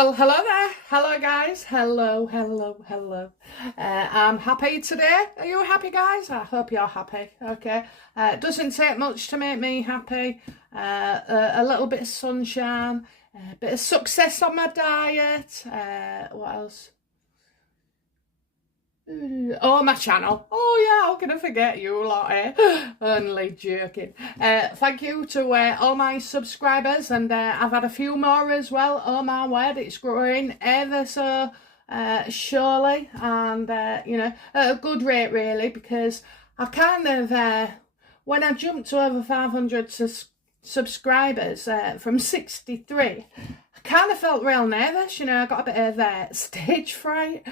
Well, hello there. Hello, guys. Hello, hello, hello. I'm happy today. Are you happy, guys? I hope you're happy. Okay. It doesn't take much to make me happy. A little bit of sunshine, a bit of success on my diet. What else? Oh, my channel. Oh, yeah, how can I forget you lot, eh? Only joking. Thank you to all my subscribers, and I've had a few more as well. Oh, my word, it's growing ever so surely, and, at a good rate, really, because I kind of, when I jumped to over 500 subscribers from 63, I kind of felt real nervous, I got a bit of stage fright,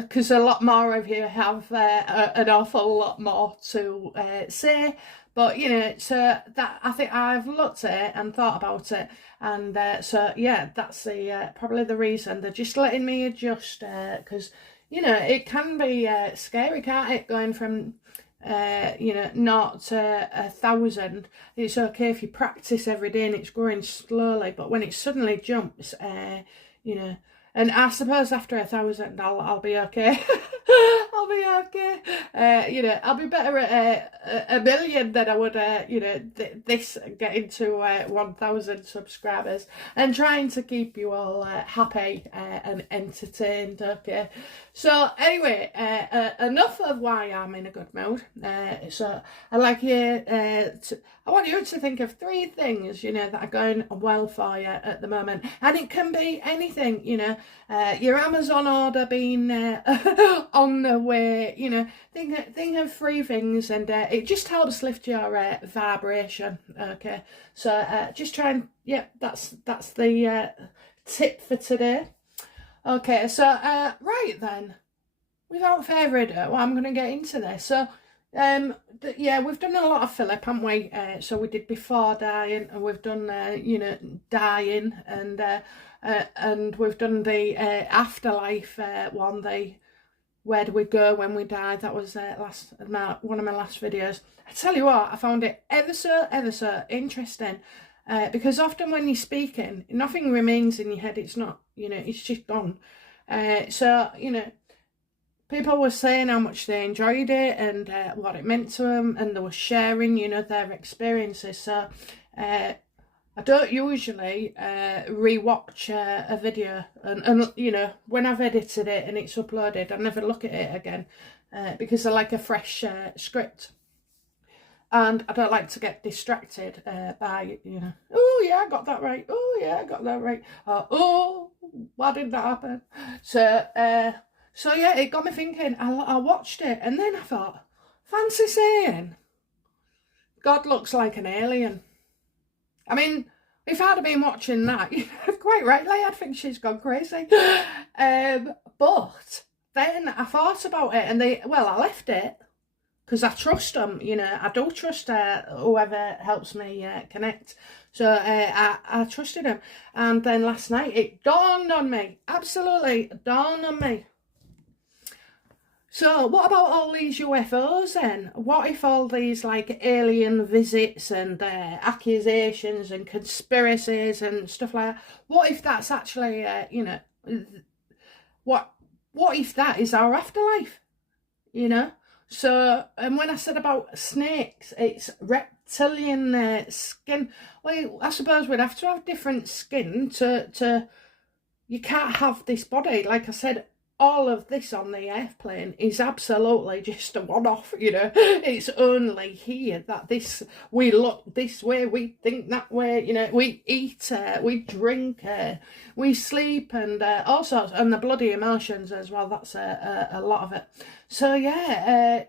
because a lot more of you have an awful lot more to say. But that I think I've looked at it and thought about it, and so yeah, that's the probably the reason. They're just letting me adjust, because it can be scary, can't it, going from not 1,000. It's okay if you practice every day and it's growing slowly, but when it suddenly jumps, and I suppose after 1,000, I'll be okay. I'll be okay. I'll be better at a million than I would, this getting to 1,000 subscribers, and trying to keep you all happy and entertained. Okay. So anyway, enough of why I'm in a good mood. So I like you. I want you to think of 3 things, that are going well for you at the moment, and it can be anything. Your Amazon order being on the way. Think of 3 things, and it just helps lift your vibration. Okay, so just try and that's the tip for today. Okay, so right then, without further ado, I'm going to get into this. So we've done a lot of Philip, haven't we? So we did before dying, and we've done dying, and we've done the afterlife one. The where do we go when we die? That was one of my last videos. I tell you what, I found it ever so interesting, because often when you're speaking, nothing remains in your head. It's not, it's just gone. People were saying how much they enjoyed it, and what it meant to them, and they were sharing, their experiences. So I don't usually re-watch a video, and when I've edited it and it's uploaded, I never look at it again, because I like a fresh script, and I don't like to get distracted by oh yeah, I got that right, oh yeah, I got that right, oh, why did that happen? So yeah, it got me thinking. I watched it, and then I thought, fancy saying God looks like an alien. I mean, if I'd have been watching that, quite rightly, I'd think she's gone crazy. But then I thought about it, and I left it, because I trust them, I do trust whoever helps me connect. So I trusted him. And then last night, it dawned on me, absolutely dawned on me. So what about all these UFOs then? What if all these alien visits and accusations and conspiracies and stuff like that? What if that's actually, what if that is our afterlife? So, and when I said about snakes, it's reptilian skin. Well, I suppose we'd have to have different skin to. You can't have this body, like I said. All of this on the airplane is absolutely just a one-off, It's only here that we look this way, we think that way, we eat, we drink, we sleep, and all sorts, and the bloody emotions as well. That's a lot of it. So yeah,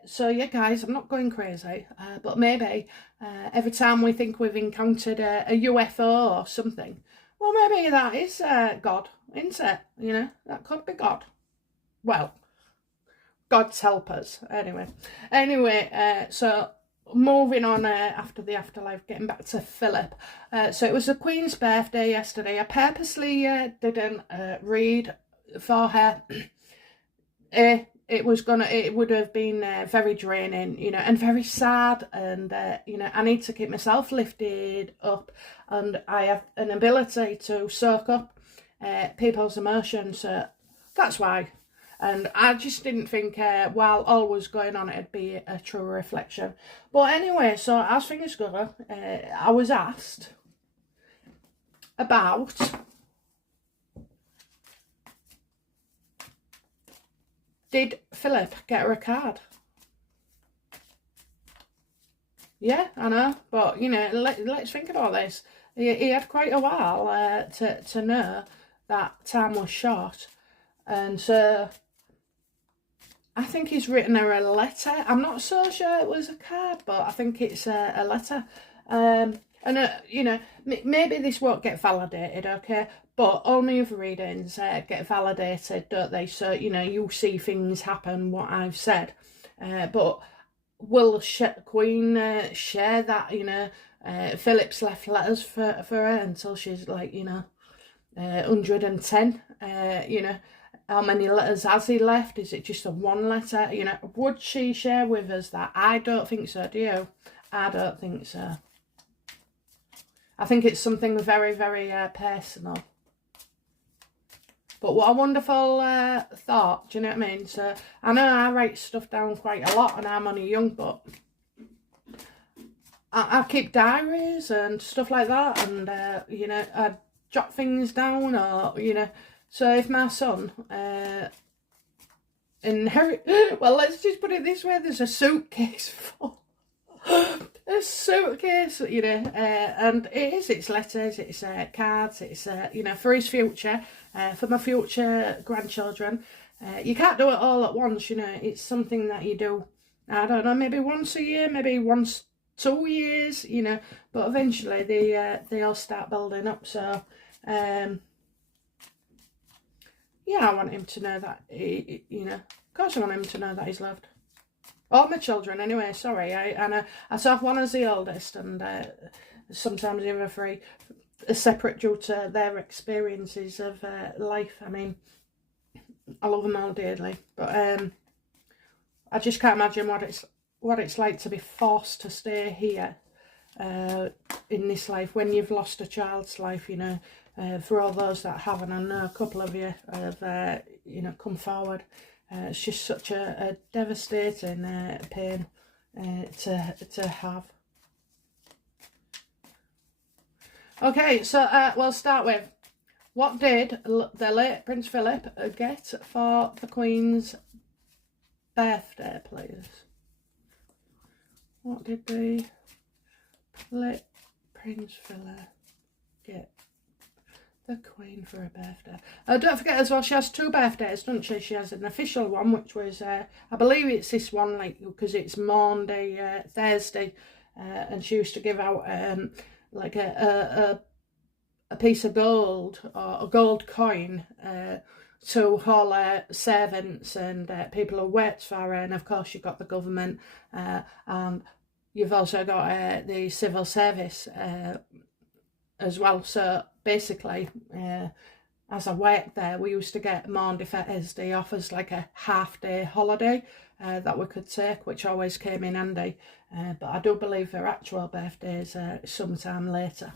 guys, I'm not going crazy, but maybe every time we think we've encountered a UFO or something, well, maybe that is God, isn't it? That could be God. Well, God's help us. Anyway, so moving on after the afterlife, getting back to Philip. So it was the Queen's birthday yesterday. I purposely didn't read for her. It would have been very draining, and very sad, and I need to keep myself lifted up, and I have an ability to soak up people's emotions. So that's why. And I just didn't think while all was going on it'd be a true reflection. But anyway, so as things go, I was asked about did Philip get her a card? Yeah, I know, but you know, let's think about this. He had quite a while to know that time was short, and so I think he's written her a letter. I'm not so sure it was a card, but I think it's a letter. And you know, maybe this won't get validated, okay? But all my other readings get validated, don't they? So you know, you see things happen. What I've said, but will Queen share that? You know, Philip's left letters for her until she's like, you know, 110. You know. How many letters has he left? Is it just a one letter? You know, would she share with us that? I don't think so, do you? I don't think so. I think it's something very, very personal. But what a wonderful thought, do you know what I mean? So, I know I write stuff down quite a lot and I'm only young, but I keep diaries and stuff like that, and, you know, I jot things down, or, you know. So if my son inherit, well, let's just put it this way: there's a suitcase full, a suitcase, you know, and it's letters, it's cards, it's you know, for his future, for my future grandchildren. You can't do it all at once, you know. It's something that you do, I don't know, maybe once a year, maybe once 2 years, you know. But eventually they all start building up. So. Yeah, I want him to know that, you know, of course I want him to know that he's loved. All my children, anyway, sorry. I saw one as the oldest, and sometimes the other three are separate due to their experiences of life. I mean, I love them all dearly, but I just can't imagine what it's like to be forced to stay here in this life when you've lost a child's life, you know. For all those that haven't, I know a couple of you have, you know, come forward. It's just such a devastating pain to have. Okay, so we'll start with, what did the late Prince Philip get for the Queen's birthday, please? What did the late Prince Philip get the Queen for her birthday? Don't forget as well, she has 2 birthdays, doesn't she? She has an official one, which was, I believe it's this one, like, because it's Monday, Thursday, and she used to give out, like a piece of gold, or a gold coin, to all her servants and people who worked for her. And of course you've got the government, and you've also got the civil service as well. So basically, as I worked there, we used to get Maundy Thursday off as like a half-day holiday that we could take, which always came in handy. But I do believe her actual birthday is sometime later.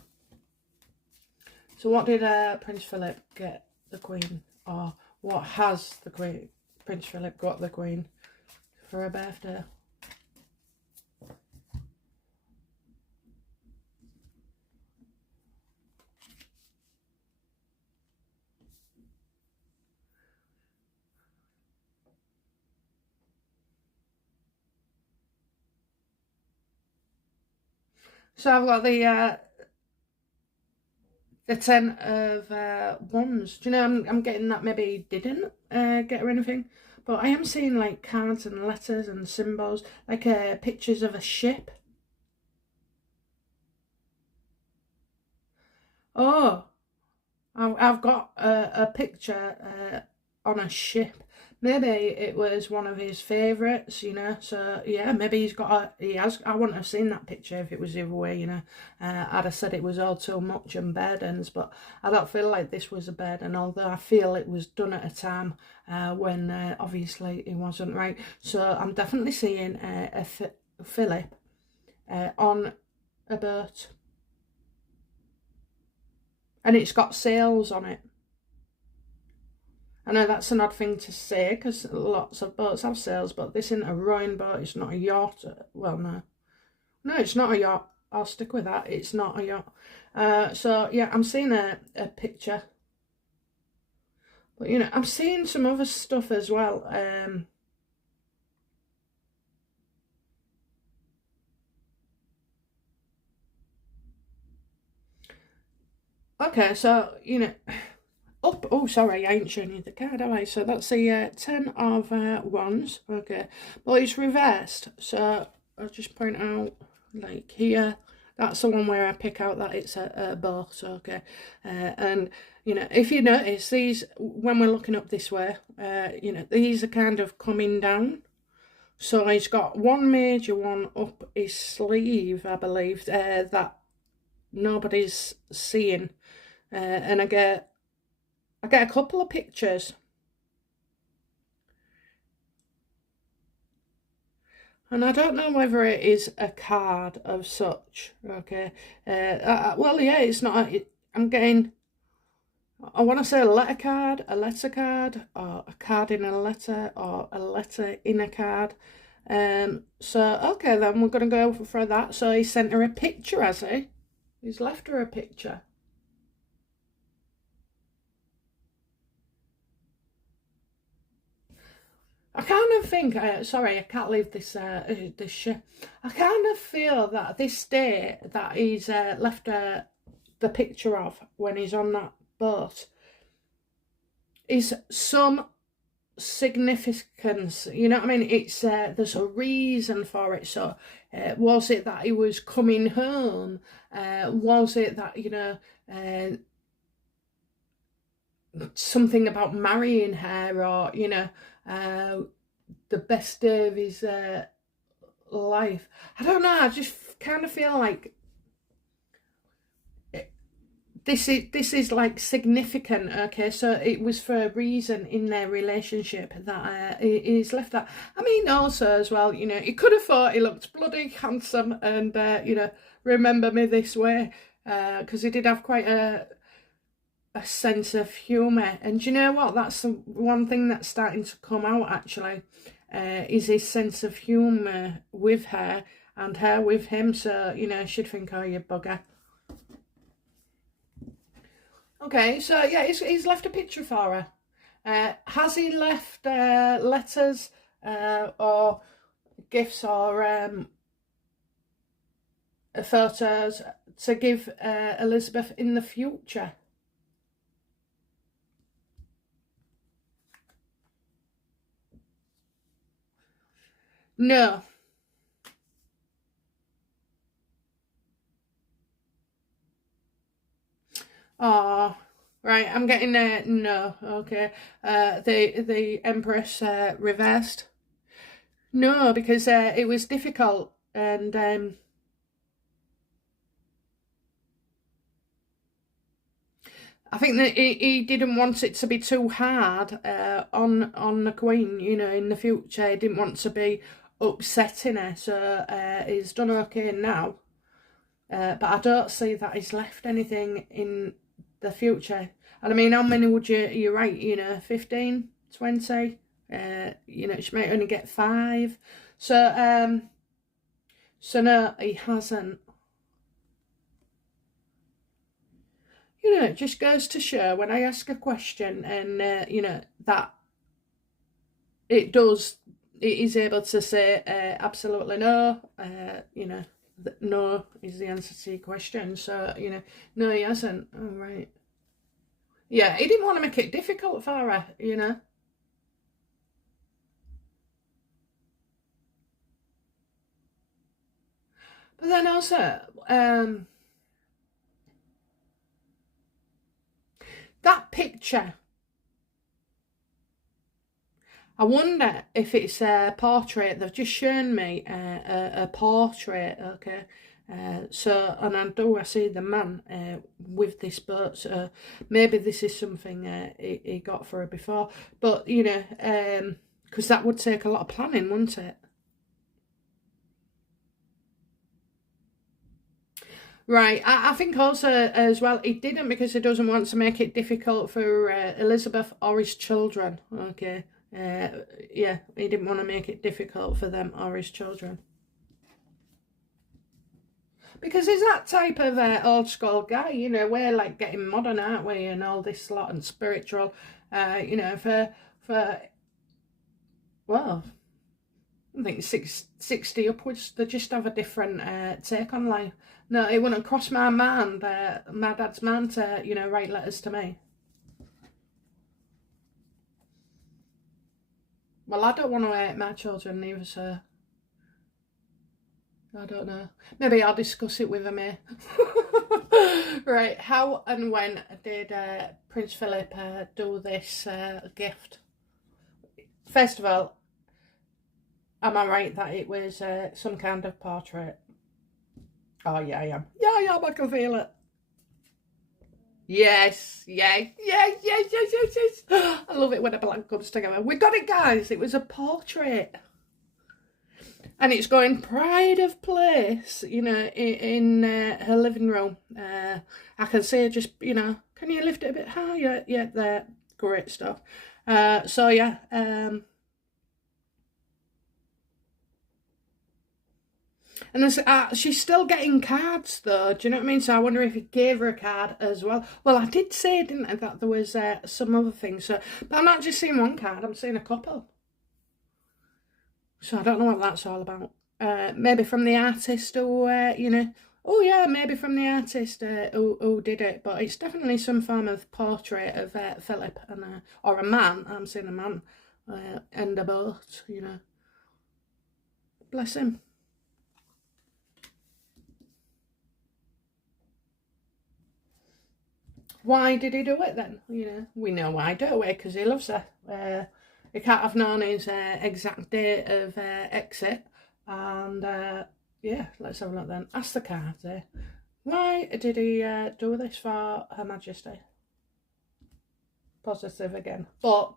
So what did Prince Philip get the Queen, or what has the Queen, Prince Philip got the Queen for her birthday? So I've got the 10 of wands. Do you know, I'm getting that maybe he didn't get her anything, but I am seeing like cards and letters and symbols, like pictures of a ship. Oh, I've got a picture on a ship. Maybe it was one of his favourites, you know. So yeah, maybe he has. I wouldn't have seen that picture if it was the other way, you know. I'd have said it was all too much and burdens, but I don't feel like this was a burden. Although I feel it was done at a time when obviously it wasn't right. So I'm definitely seeing a Philip on a boat, and it's got sails on it. I know that's an odd thing to say because lots of boats have sails, but this isn't a rowing boat. It's not a yacht. Well, no. No, it's not a yacht. I'll stick with that. It's not a yacht. So, yeah, I'm seeing a picture. But, you know, I'm seeing some other stuff as well. Okay, so, you know, up. Oh, sorry, I ain't showing you the card, have I? So that's the 10 of wands. Okay, well, it's reversed. So I'll just point out, like here, that's the one where I pick out that it's a boss. Okay, and you know, if you notice these when we're looking up this way, you know, these are kind of coming down. So he's got one major one up his sleeve, I believe, that nobody's seeing, and I get a couple of pictures. And I don't know whether it is a card of such, okay? Well, yeah, it's not. I'm getting, I want to say a letter card, or a card in a letter, or a letter in a card. So, okay, then we're going to go for that. So he sent her a picture, has he? He's left her a picture. I kind of think, sorry, I can't leave this this shit. I kind of feel that this day that he's left the picture of when he's on that boat is some significance. You know what I mean? It's there's a reason for it. So, was it that he was coming home? Was it that, you know, something about marrying her, or, you know, the best day of his life? I don't know. I just kind of feel like this is like significant. Okay, so it was for a reason in their relationship that he's left that. I mean, also as well, you know, he could have thought he looked bloody handsome and you know, remember me this way, because he did have quite a sense of humour. And you know what, that's the one thing that's starting to come out actually, is his sense of humour with her and her with him. So, you know, she'd think, oh, you bugger. Okay, so yeah, he's left a picture for her. Has he left letters or gifts or photos to give Elizabeth in the future? No. Oh, right. I'm getting no. Okay. The Empress reversed. No, because it was difficult, and I think that he didn't want it to be too hard on the Queen. You know, in the future, he didn't want to be upsetting her. So he's done okay now. But I don't see that he's left anything in the future. And I mean, how many would you're right, you know, 15, 20? You know, she might only get 5. So, so no, he hasn't. You know, it just goes to show when I ask a question and, you know, that it is able to say absolutely no, you know, no is the answer to your question. So, you know, no, he hasn't. Oh, right. Yeah, he didn't want to make it difficult for her, you know. But then also, that picture, I wonder if it's a portrait. They've just shown me a portrait, okay? So, and I see the man with this boat, so maybe this is something he got for her before. But, you know, because that would take a lot of planning, wouldn't it? Right, I think also as well, he didn't because he doesn't want to make it difficult for Elizabeth or his children. Okay, yeah, he didn't want to make it difficult for them or his children. Because he's that type of old school guy, you know, we're like getting modern, aren't we, and all this lot and spiritual, you know, for well, I think 60 upwards, they just have a different take on life. No, it wouldn't cross my mind, my dad's mind to, you know, write letters to me. Well, I don't want to hate my children either, so I don't know. Maybe I'll discuss it with him here. Right, how and when did Prince Philip do this gift? First of all, am I right that it was some kind of portrait? Oh, yeah, I am. Yeah, I am. I can feel it. Yes, yes, yes, yes, yes, yes, yes. I love it when a blank comes together. We got it, guys. It was a portrait. And it's going pride of place, you know, in her living room. I can see her just, you know, can you lift it a bit higher? Yeah, there. Great stuff. So, yeah. And there's, she's still getting cards, though. Do you know what I mean? So I wonder if he gave her a card as well. Well, I did say, didn't I, that there was some other things. So, but I'm not just seeing one card. I'm seeing a couple. So I don't know what that's all about. Maybe from the artist who, you know, oh yeah, maybe from the artist who did it. But it's definitely some form of portrait of Philip, and or a man. I'm seeing a man and a boat, you know. Bless him. Why did he do it then? You know, we know why, don't we? Because he loves her. He can't have known his exact date of exit. And yeah, let's have a look then. Ask the card there. Why did he do this for Her Majesty? Positive again. But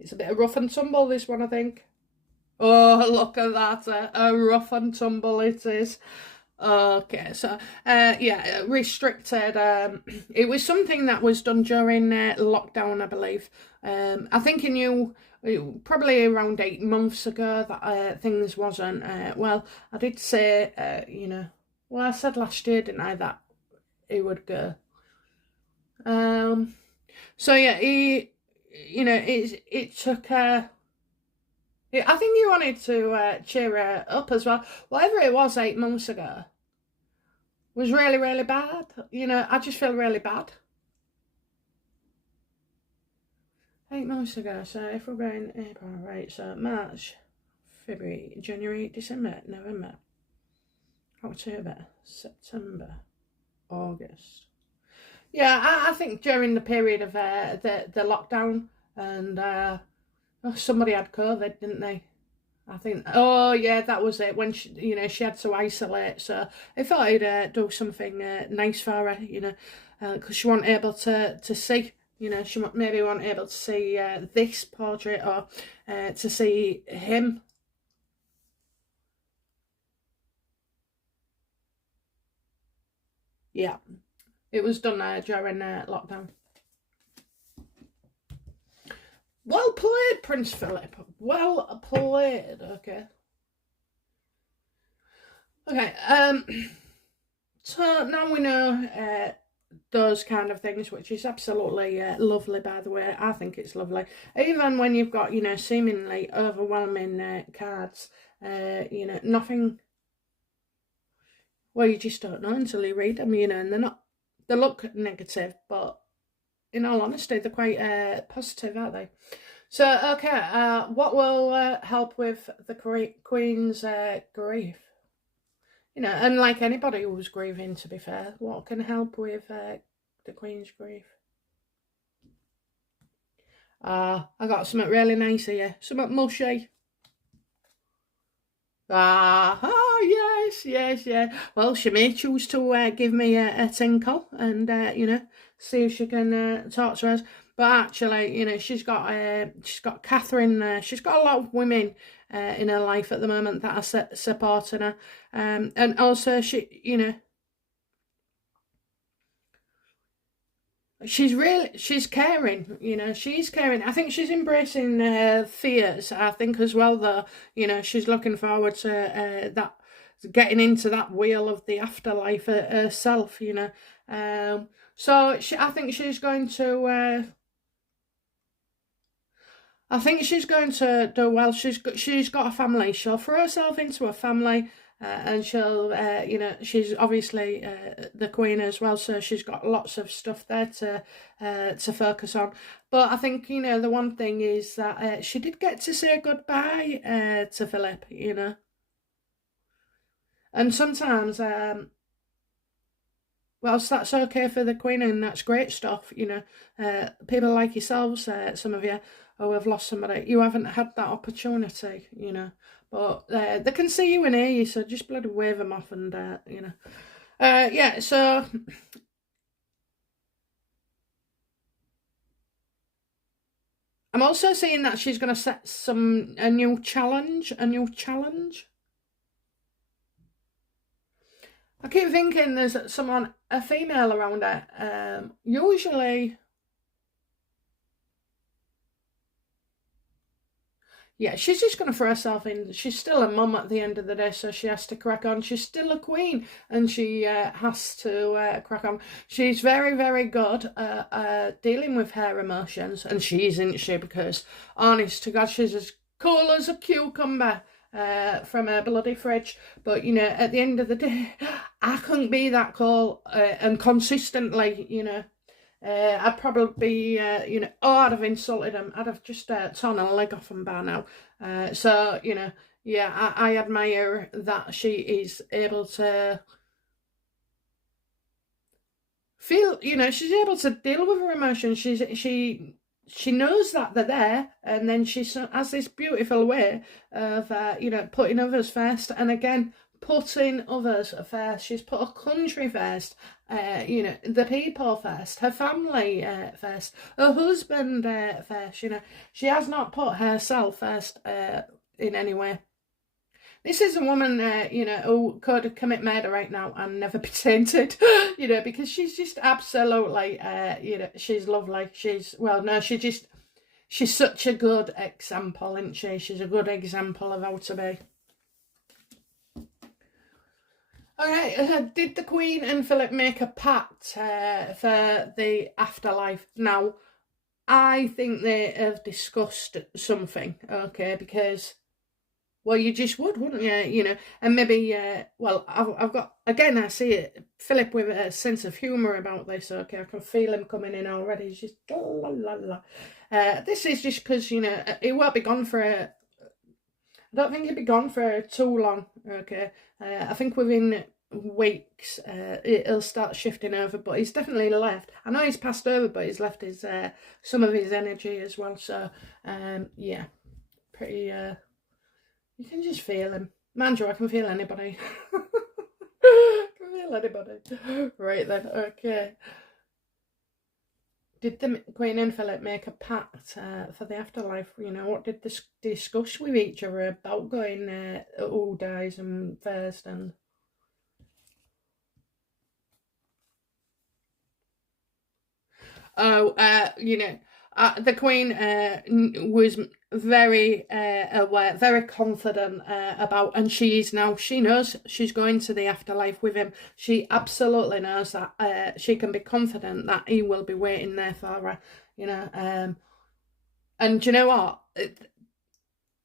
it's a bit of rough and tumble, this one, I think. Oh, look at that. A rough and tumble it is. Okay, so yeah, restricted. It was something that was done during lockdown, I believe. I think he knew probably around 8 months ago that things wasn't well. I did say, you know, well, I said last year, didn't I, that he would go. So yeah, he, you know, it took. I think he wanted to cheer her up as well. Whatever it was 8 months ago was really, really bad. You know, I just feel really bad. 8 months ago, so if we're going April, right, so March, February, January, December, November, October, September, August. Yeah, I think during the period of the lockdown, and somebody had COVID, didn't they? I think, oh yeah, that was it, when she, you know, she had to isolate, so I thought I'd do something nice for her, you know, because she wasn't able to see, you know, she maybe wasn't able to see this portrait, or to see him. Yeah, it was done during lockdown. Well played, Prince Philip. Well played. Okay. Okay. So now we know those kind of things, which is absolutely lovely. By the way, I think it's lovely. Even when you've got, you know, seemingly overwhelming cards, you know, nothing. Well, you just don't know until you read them, you know, and they're not. They look negative, but in all honesty, they're quite positive, aren't they? So, okay, what will help with the Queen's grief? You know, and like anybody who's grieving, to be fair, what can help with the Queen's grief? I got something really nice here. Something mushy. Yes, yes, yeah. Well, she may choose to give me a tinkle and, you know, see if she can talk to us. But actually, you know, she's got Catherine. She's got a lot of women in her life at the moment that are supporting her, and also she, you know, she's caring, you know, she's caring. I think she's embracing fears. I think as well, though, you know, she's looking forward to that, getting into that wheel of the afterlife herself, you know. So I think she's going to. I think she's going to do well. She's got a family. She'll throw herself into a family, and she'll, you know, she's obviously the queen as well, so she's got lots of stuff there to focus on. But I think, you know, the one thing is that she did get to say goodbye to Philip, you know, and sometimes. Well, that's okay for the Queen, and that's great stuff, you know. People like yourselves, some of you who have lost somebody, you haven't had that opportunity, you know. But they can see you and hear you, so just bloody wave them off, and you know. Yeah. So I'm also seeing that she's going to set a new challenge. I keep thinking there's a female around her. Usually, yeah, she's just going to throw herself in. She's still a mum at the end of the day, so she has to crack on. She's still a queen, and she has to crack on. She's very, very good at dealing with her emotions, and she isn't she? Because, honest to God, she's as cool as a cucumber. From a bloody fridge, but you know, at the end of the day, I couldn't be that cool and consistently, you know. I'd probably be, you know, I'd have insulted him. I'd have just torn a leg off him by now. So, you know, yeah, I admire that she is able to feel, you know, she's able to deal with her emotions. She knows that they're there, and then she has this beautiful way of, you know, putting others first, and again, putting others first. She's put her country first, you know, the people first, her family first, her husband first, you know. She has not put herself first in any way. This is a woman, you know, who could commit murder right now and never be tainted, you know, because she's just absolutely, you know, she's lovely. She's such a good example, isn't she? She's a good example of how to be. Okay, did the Queen and Philip make a pact for the afterlife? Now, I think they have discussed something, okay, because... Well, you just would, wouldn't you? You know, and maybe, well, I've got, again, I see it, Philip with a sense of humour about this, okay? I can feel him coming in already. He's just, la, la, la. This is just because, you know, it won't be gone for, I don't think it'll be gone for too long, okay? I think within weeks, it'll start shifting over, but he's definitely left. I know he's passed over, but he's left his, some of his energy as well, so, yeah, pretty, you can just feel him. Mind you, I can feel anybody. I can feel anybody. Right then, okay. Did the Queen and Philip make a pact for the afterlife? You know, what did they discuss with each other about going who dies and first and... Oh, you know, the Queen was very aware, very confident about, and she is now, she knows she's going to the afterlife with him. She absolutely knows that she can be confident that he will be waiting there for her, you know. And do you know what?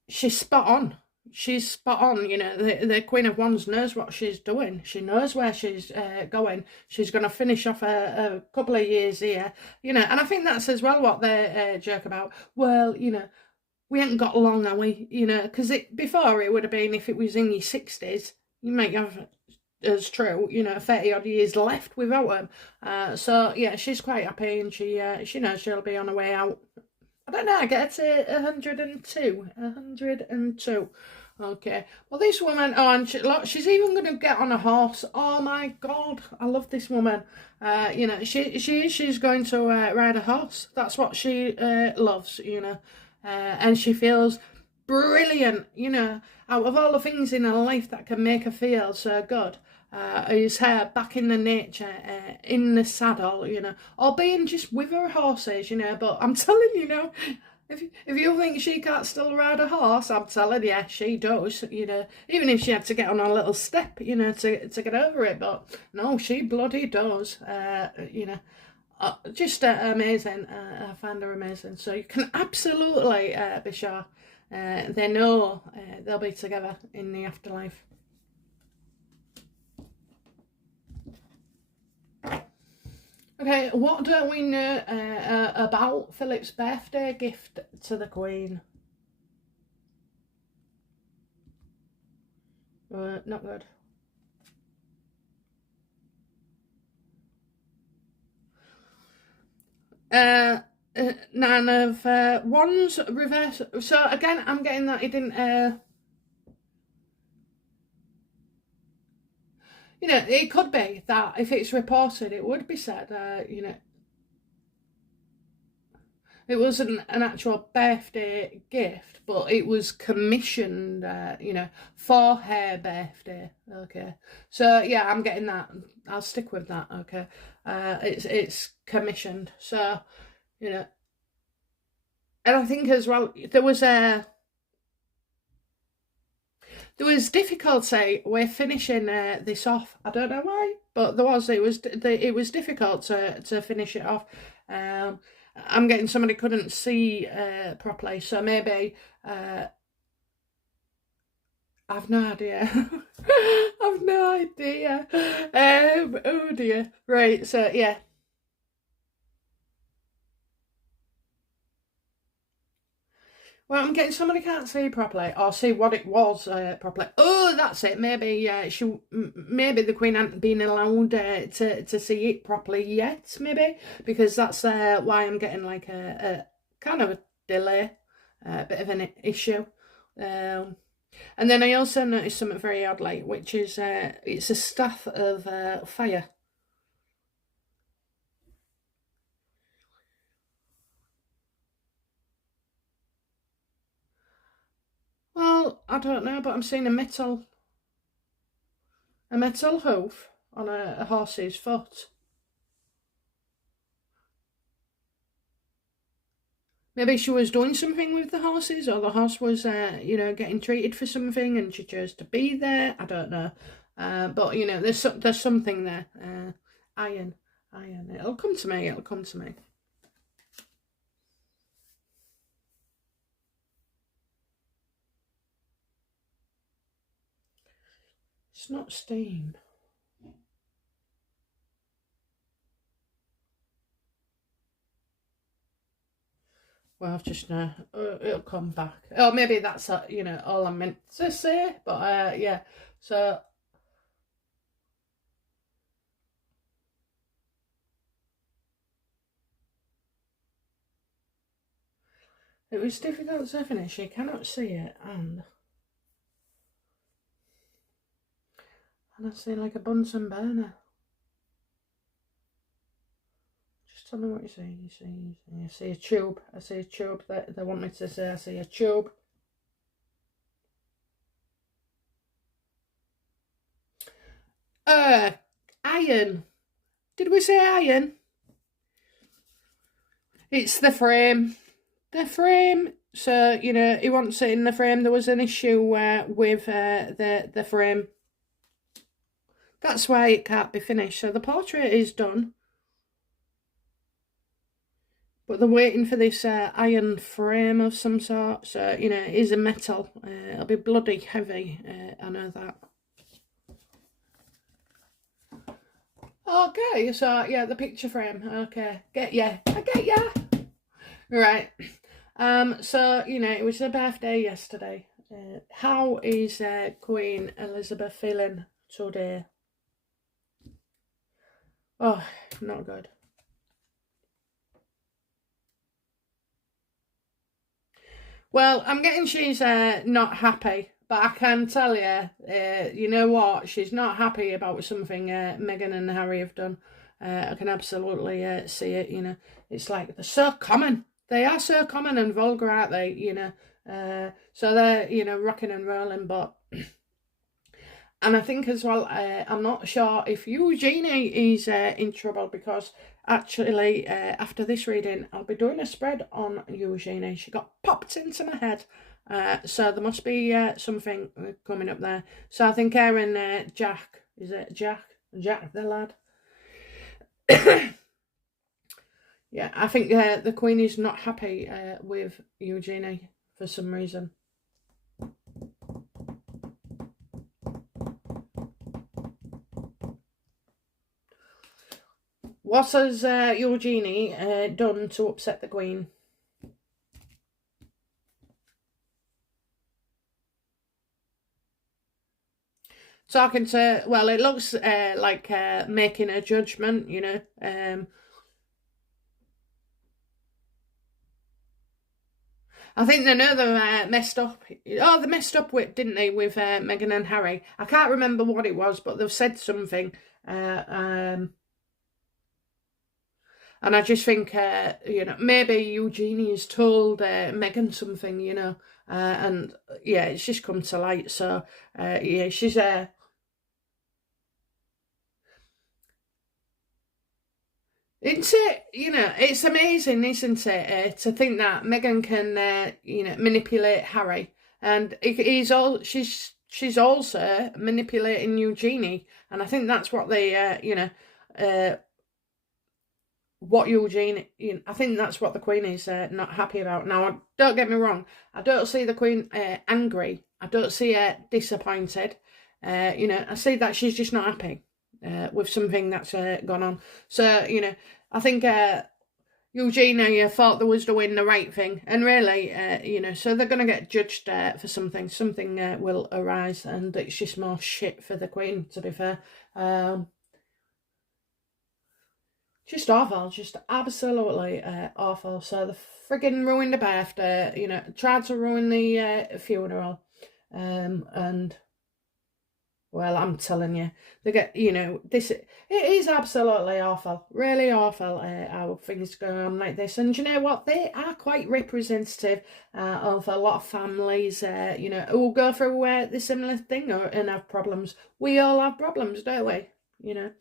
She's spot on. She's spot on, you know. The Queen of Wands knows what she's doing. She knows where she's going. She's going to finish off a couple of years here, you know. And I think that's as well what they joke about. Well, you know, we ain't got long, have we? You know, because before it would have been, if it was in your 60s, you might have, as true, you know, 30 odd years left without him. So yeah, she's quite happy, and she knows she'll be on her way out. I don't know, I get to 102. 102. Okay. Well, this woman, oh, and look, she's even going to get on a horse. Oh my God, I love this woman. You know, she's going to ride a horse. That's what she loves, you know. And she feels brilliant, you know. Out of all the things in her life that can make her feel so good, his hair back in the nature, in the saddle, you know, or being just with her horses, you know. But I'm telling you, know, if you think she can't still ride a horse, I'm telling you, she does, you know, even if she had to get on a little step, you know, to get over it. But no, she bloody does, you know. Just amazing. I find her amazing. So you can absolutely be sure they know they'll be together in the afterlife. Okay, what don't we know about Philip's birthday gift to the Queen? Not good. Nine of Wands, reverse. So again, I'm getting that he didn't. You know, it could be that if it's reported, it would be said. You know, it wasn't an actual birthday gift, but it was commissioned. You know, for her birthday. Okay, so yeah, I'm getting that. I'll stick with that. Okay, it's commissioned. So, you know, and I think as well there was difficulty with finishing this off. I don't know why, but it was difficult to finish it off. I'm getting somebody couldn't see properly, so maybe I've no idea. I've no idea. Oh dear. Right, so yeah. Well, I'm getting somebody can't see properly or see what it was properly. Oh, that's it. Maybe maybe the Queen hadn't been allowed to see it properly yet. Maybe because that's why I'm getting like a kind of a delay, a bit of an issue. And then I also noticed something very oddly, which is it's a staff of fire. Well, I don't know, but I'm seeing a metal hoof on a horse's foot. Maybe she was doing something with the horses, or the horse was, you know, getting treated for something, and she chose to be there. I don't know, but you know, there's something there. Iron. It'll come to me. It'll come to me. It's not steam. Well, I've just it'll come back. Oh, maybe that's you know all I meant to say. But yeah, so it was difficult to finish. You cannot see it, and I see like a Bunsen burner. Tell me what you see. I see a tube. I see a tube that they want me to say. I see a tube. Iron. Did we say iron? It's the frame. The frame. So, you know, he wants it in the frame. There was an issue with the frame. That's why it can't be finished. So the portrait is done. But they're waiting for this iron frame of some sort. So, you know, it is a metal. It'll be bloody heavy. I know that. Okay, so yeah, the picture frame. Okay, get ya. I get ya. Right. So, you know, it was her birthday yesterday. How is Queen Elizabeth feeling today? Oh, not good. Well, I'm getting she's not happy, but I can tell you, you know what? She's not happy about something Meghan and Harry have done. I can absolutely see it, you know. It's like they're so common. They are so common and vulgar, aren't they? You know. So they're, you know, rocking and rolling, but And I think as well, I'm not sure if Eugenie is in trouble, because actually after this reading I'll be doing a spread on Eugenie. She got popped into my head, so there must be something coming up there. So I think her and Jack, is it Jack the lad? Yeah, I think the Queen is not happy with Eugenie for some reason. What has Eugenie done to upset the Queen? Talking to, well, it looks like making a judgment, you know. I think they know they messed up. Oh, they messed up with, didn't they, with Meghan and Harry? I can't remember what it was, but they've said something. And I just think, you know, maybe Eugenie has told Meghan something, you know, and yeah, it's just come to light. So, yeah, she's Isn't it, you know, it's amazing, isn't it, to think that Meghan can, you know, manipulate Harry, and she's also manipulating Eugenie, and I think that's what they, you know, what Eugenie, you know, I think that's what the Queen is not happy about. Now, don't get me wrong, I don't see the Queen angry, I don't see her disappointed, you know, I see that she's just not happy. With something that's gone on. So, you know, I think Eugenie thought they was doing the right thing. And really, you know, so they're going to get judged for something. Something will arise, and it's just more shit for the Queen, to be fair. Just awful, just absolutely awful. So they friggin' ruined the birthday, you know, tried to ruin the funeral. And... well, I'm telling you, they get, you know, this, it is absolutely awful, really awful how things go on like this. And you know what? They are quite representative of a lot of families, you know, who go through the similar thing and have problems. We all have problems, don't we? You know,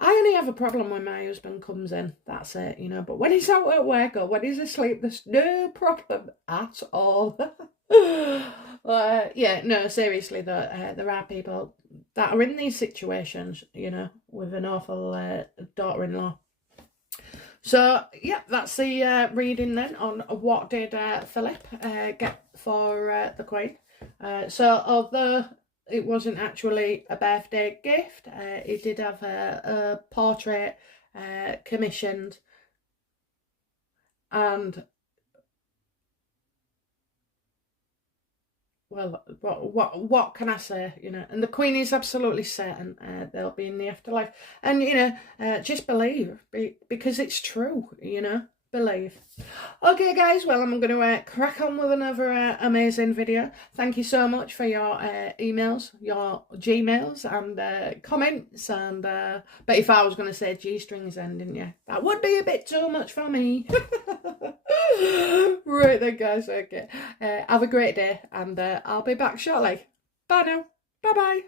I only have a problem when my husband comes in. That's it, you know. But when he's out at work or when he's asleep, there's no problem at all. Yeah, no, seriously though, there are people that are in these situations, you know, with an awful daughter-in-law. So, yeah, that's the reading then on what did Philip get for the Queen. So, although it wasn't actually a birthday gift, he did have a portrait commissioned, and well, what can I say, you know? And the Queen is absolutely certain they'll be in the afterlife. And, you know, just believe, because it's true, you know? Believe. Okay, guys, well, I'm going to crack on with another amazing video. Thank you so much for your emails, your Gmails and comments. And but if I was going to say G-strings then, didn't you? That would be a bit too much for me. Right then, guys, okay. Have a great day, and I'll be back shortly. Bye now. Bye-bye.